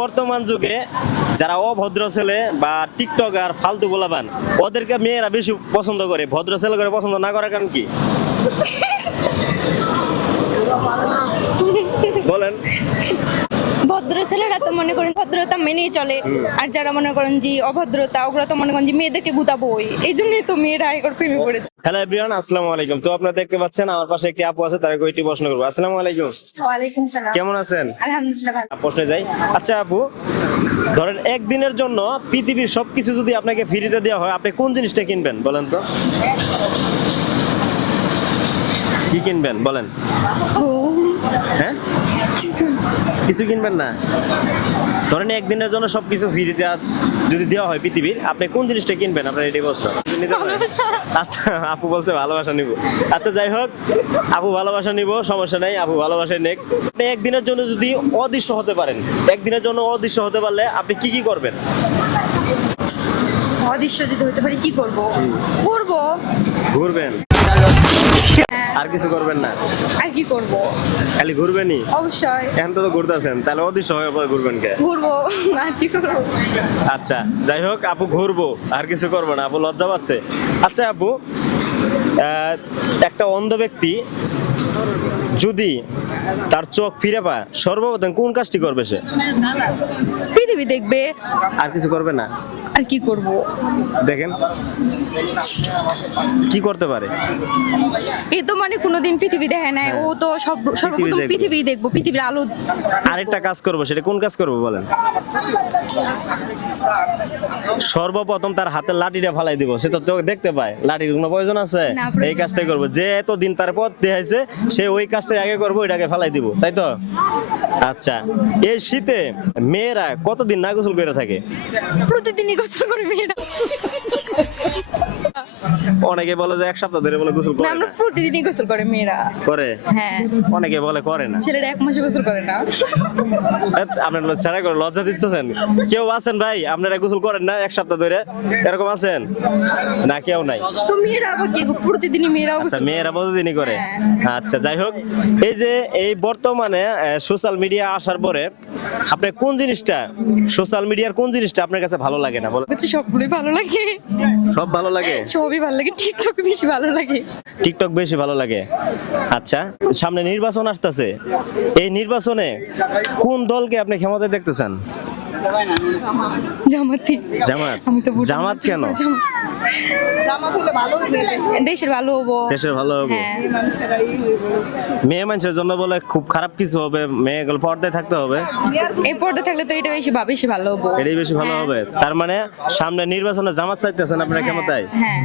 বর্তমান যুগে যারা অভদ্র ছেলে বা টিকটক আর ফালতু বলাবান ওদেরকে মেয়েরা বেশি পছন্দ করে, ভদ্র ছেলে করে পছন্দ না করার কারণ কি বলেন? ভদ্র ছেলেরা তো মনে করেন ভদ্রতা মেনেই চলে, আর যারা মনে করেন যে অভদ্রতা ওগুলো তো মনে করেন যে মেয়েদেরকে গুতাবোই, এই জন্যই তো মেয়েরা এগুলো প্রেমে পড়েছে। হ্যালো এভরিওয়ান, আসসালামু আলাইকুম। তো আপনারা দেখতে পাচ্ছেন আমার পাশে একটি আপু আছে, তার কয়েকটি প্রশ্ন করবো। আসসালামু আলাইকুম। ওয়ালাইকুম সালাম। কেমন আছেন? আলহামদুলিল্লাহ ভালো। প্রশ্নে যাই। আচ্ছা আপু, ধরেন একদিনের জন্য পৃথিবীর সবকিছু যদি আপনাকে ফ্রিতে দেওয়া হয়, আপনি কোন জিনিসটা কিনবেন বলেন তো? কি কিনবেন বলেন? হ্যাঁ, কিছু কিনবেন না? ধরেন একদিনের জন্য সবকিছু ফ্রিতে যদি দেওয়া হয় পৃথিবীর, আপনি কোন জিনিসটা কিনবেন? আপনার এটাই প্রশ্ন। আচ্ছা, আপু বলছে ভালোবাসা নিব। আচ্ছা যাই হোক, আপু ভালোবাসা নিব, সমস্যা নাই, আপু ভালোবাসায় নেক। আপনি একদিনের জন্য যদি অদৃশ্য হতে পারেন, একদিনের জন্য অদৃশ্য হতে পারলে আপনি কি কি করবেন? অদৃশ্য যদি হতে পারি কি করব? ঘুরবো। ঘুরবেন? আর কিছু করবেন না? আর কি করব? খালি ঘুরবেনই? অবশ্যই এখন তো ঘুরতেছেন, তাহলে অদৃশ্য হয়ে পরে ঘুরবেন কে? ঘুরবো, আর কি করব? আচ্ছা যাই হোক, আপু ঘুরবো আর কিছু করবো না, আপু লজ্জা পাচ্ছে। আচ্ছা আপু, একটা অন্ধ ব্যক্তি যদি তার চোখ ফিরে পায়, সর্বপ্রথম কোন কাজটি করবে সে? পৃথিবী দেখবে। আর কিছু করবে না? আর কি করব? দেখেন কি করতে পারে। এ তো মানে কোনোদিন পৃথিবী দেখে নাই, ও তো সর্বপ্রথম দেখবে। পৃথিবী দেখবো, পৃথিবীর আলো দেখবো। আরেকটা কাজ করবো, সেটা কোন কাজ করবো বলেন? সর্বপ্রথম তার হাতের লাঠিটা ফালাই দিব। সে তো দেখতে পায়, লাঠির কোনো প্রয়োজন আছে? না, প্রয়োজন এই কাজটাই নাই। করবো। যে এতদিন তার পথ দেখাইছে, সে ওই কাজটাই আগে করবো, ওইটাকে ফালাই দিব, তাই তো? আচ্ছা, এই শীতে মেয়েরা কতদিন না গোসল করে থাকে? প্রতিদিনই গোসল করে মেয়েরা। অনেকে বলে যে এক সপ্তাহ ধরে বলে গোসল না, করে আমরা না। প্রতিদিনই গোসল করে মেয়েরা। করে? হ্যাঁ, অনেকে বলে করে না। ছেলেরা এক মাসে গোসল করে না। আপনার ছেড়া করে লজ্জা দিচ্ছেন? কেউ আছেন ভাই আপনারা গোসল করেন না এক সপ্তাহ ধরে? এরকম আছেন না? কেউ নাই? তো মেয়েরা আবার কি প্রতিদিনই মেয়েরাও আচ্ছা, গোসল করে। মেয়েরা প্রতিদিনই করে? হ্যাঁ। আচ্ছা যাই হোক, এই যে এই বর্তমানে সোশ্যাল মিডিয়া আসার পরে আপনি কোন জিনিসটা, সোশ্যাল মিডিয়ার কোন জিনিসটা আপনার কাছে ভালো লাগে না বলেন? হচ্ছে সবগুলোই ভালো লাগে, সব ভালো লাগে? সবই ভালো লাগে, টিকটক বেশি ভালো লাগে। টিকটক বেশি ভালো লাগে? আচ্ছা, সামনে নির্বাচন আসতেছে, এই নির্বাচনে কোন দলকে আপনি ক্ষমতায় দেখতেছেন? জামাতি। জামাত? আমি তো ভোট জামাত কেন? জামাত হলে ভালো হবে, দেশের ভালো হবো। দেশের ভালো হবে? হ্যাঁ, মেয়ে মানুষের জন্য বলে খুব খারাপ কিছু হবে, মেয়েগুলো পর্দায় থাকতে হবে, এই পর্দা থাকলে তো এটা বেশি ভালো হবো। এটাই বেশি ভালো হ্যাঁ। হবে। তার মানে সামনে নির্বাচনে জামাত চাইতেছেন আপনারা ক্ষমতায়? হ্যাঁ।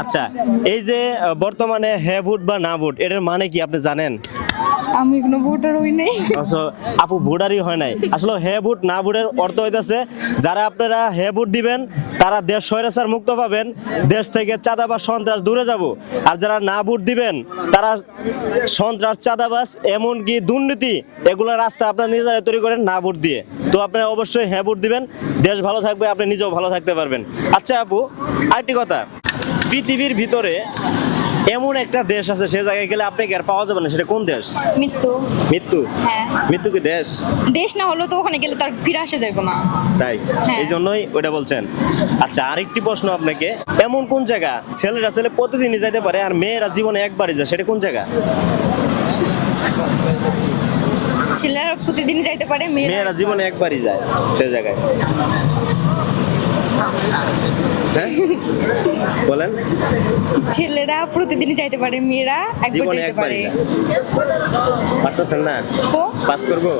আচ্ছা, এই যে বর্তমানে হ্যাঁ ভোট বা না ভোট, এটার মানে কি আপনি জানেন? আমি কোনো ভোটার হই নাই। আচ্ছা, আপু ভোটারই হয় নাই। আসলে হ্যাঁ ভোট না ভোটের অর্থ হইতাছে, যারা আপনারা হ্যাঁ ভোট দিবেন তারা দেশ স্বৈরাচার মুক্ত পাবেন, দেশ থেকে চাঁদাবাজ সন্ত্রাস দূরে যাব। আর যারা না ভোট দিবেন তারা সন্ত্রাস, চাঁদাবাজ, এমনকি দুর্নীতি, এগুলো রাস্তা আপনারা নিজেরা তৈরি করেন না ভোট দিয়ে। তো আপনারা অবশ্যই হ্যাঁ ভোট দিবেন, দেশ ভালো থাকবে, আপনি নিজেও ভালো থাকতে পারবেন। আচ্ছা আপু, আরেকটি কথা, পৃথিবীর ভিতরে এমন একটা দেশ আছে, সে জায়গায় গেলে আপনাকে আর পাওয়া যাবে না, সেটা কোন দেশ? মৃত্যু। মৃত্যু? হ্যাঁ। মৃত্যু কি দেশ? দেশ না হলেও তো ওখানে গেলে তার ফিরে আসা যাবে না। তাই হ্যাঁ। এই জন্যই ওটা বলছেন। আচ্ছা, আরেকটি প্রশ্ন আপনাকে, এমন কোন জায়গা ছেলেরা প্রতিদিনই যাইতে পারে আর মেয়েরা জীবনে একবারই যায়, সেটা কোন জায়গা? ছেলেরা প্রতিদিনই যাইতে পারে, মেয়েরা জীবনে একবারই যায় সে জায়গায়? হ্যাঁ বলেন। ছেলেরা প্রতিদিনই যাইতে পারে, মেয়েরা একবার জীবনে যাইতে পারে। একবারই যায়, পারতেছেন না? তো পাস করবো।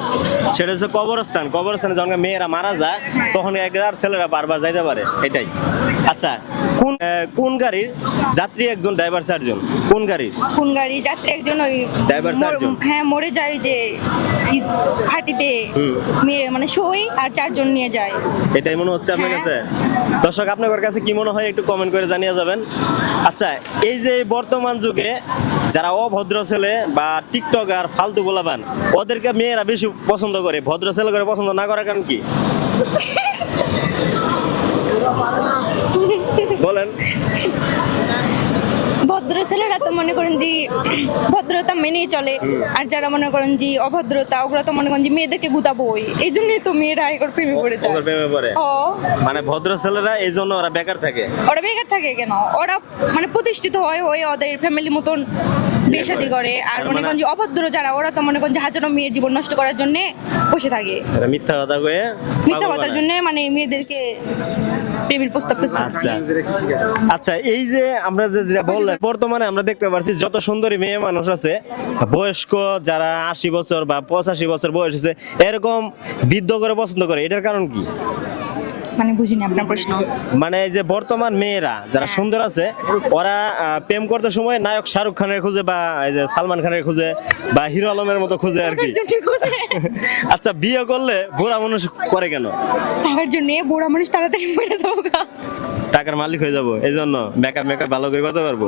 সেটা হচ্ছে কবরস্থান। কবরস্থানে যখন মেয়েরা মারা যায় তখন একবার ছেলেরা বারবার যাইতে পারে, এটাই। আচ্ছা, কোন গাড়ির যাত্রী একজন, ড্রাইভার চারজন? কোন গাড়ির কোন গাড়ি যাত্রী একজন, ওই ড্রাইভার চারজন? হ্যাঁ, মরে যায় যে ঘাটিতে মেয়ে মানে সই আর চারজন নিয়ে যায়। এটাই মনে হচ্ছে আপনার হ্যাঁ। কাছে? দর্শক আপনার কাছে কি মনে হয় একটু কমেন্ট করে জানিয়ে যাবেন। আচ্ছা, এই যে বর্তমান যুগে যারা অভদ্র ছেলে বা টিকটক আর ফালতু বলাবান ওদেরকে মেয়েরা বেশি পছন্দ করে, ভদ্র ছেলে করে পছন্দ না করার কারণ কি বলেন? ভদ্র ভদ্র ছেলেরা তো মনে করেন যে ভদ্রতা মেনেই চলে, আর যারা মনে করেন যে অভদ্রতা ওগুলো তো মনে করেন যে মেয়েদেরকে গুতাবোই, এই জন্যই তো মেয়েরা এখন প্রেমে পড়ে যায়। ওদের প্রেমে পড়ে ও মানে ভদ্র ছেলেরা এই জন্য ওরা বেকার থাকে। ওরা বেকার থাকে কেন? ওরা মানে প্রতিষ্ঠিত হয় হয়ে ওদের ফ্যামিলি মতন বিয়ে শাদী করে, আর মনে করেন যে অভদ্র যারা ওরা তো মনে করেন যে হাজারো মেয়ের জীবন নষ্ট করার জন্য বসে থাকে, এরা মিথ্যা কথা কয়ে মিথ্যা পাগল কথার বানায়। জন্য মানে মেয়েদেরকে প্রেমের প্রস্তাব আচ্ছা আচ্ছা, এই যে আমরা যেটা বললেন, বর্তমানে আমরা দেখতে পাচ্ছি যত সুন্দরী মেয়ে মানুষ আছে, বয়স্ক যারা 80 বছর বা 85 বছর বয়স আছে, এরকম বৃদ্ধ করে পছন্দ করে, এটার কারণ কি? মানে বুঝিনি আপনার প্রশ্ন। মানে এই যে বর্তমান মেয়েরা যারা সুন্দর আছে, ওরা প্রেম করতে সময় নায়ক শাহরুখ খানের খুঁজে বা এই যে সালমান খানের খুঁজে বা হিরো আলমের মতো খুঁজে আর কি। আচ্ছা, বিয়ে করলে বুড়া মানুষ করে কেন? টাকার জন্য বুড়া মানুষ তাড়াতাড়ি মরে যাবো গা। টাকার মালিক হয়ে যাব, এই জন্য মেকআপ ভালো করে করতে পারবো,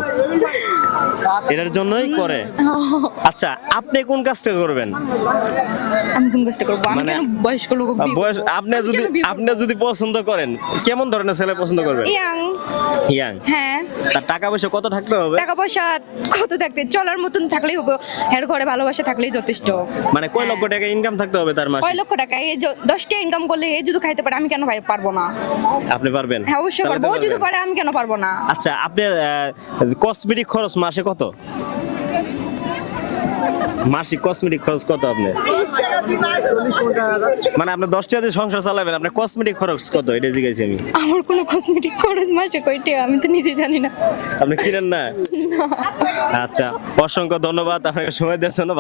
এটার জন্যই করে। আচ্ছা, আপনি কোন কাজটা করবেন? আমি কোন কাজটা করবো? আমি মানে কেন বয়স্ক লোক বয়স আপনি যদি পছন্দ করেন, কেমন ধরনের ছেলে পছন্দ করবেন? ইয়াং। ইয়াং। হ্যাঁ, তার টাকা পয়সা কত থাকতে হবে? টাকা পয়সা কত থাকতে চলার মতন থাকলেই হবে, এর ঘরে ভালোবাসা থাকলেই যথেষ্ট। মানে কয় লক্ষ টাকা ইনকাম থাকতে হবে তার মাসে? 6 লক্ষ টাকা, এই 10টা ইনকাম করলে এই যদি খাইতে পারে, আমি কেন পারবো না? আপনি পারবেন? হ্যাঁ অবশ্যই তাহলে পারবো, তো ও যদি পারবেন। পারে আমি কেন পারবো না? আচ্ছা, আপনার কসমেটিক খরচ মাসে কত? মাসিক কসমেটিক খরচ কত আপনার? মানে আপনি 10 টাকা দিয়ে সংসার চালাবেন, আপনার কসমেটিক খরচ কত, এটা জিজ্ঞাসি আমি। আমার কোনো কসমেটিক খরচ মাসে কয়টা আমি তো নিজে জানি না। আপনি কিনেন না? আচ্ছা, অসংখ্য ধন্যবাদ আপনাকে সময় দেওয়ার জন্য।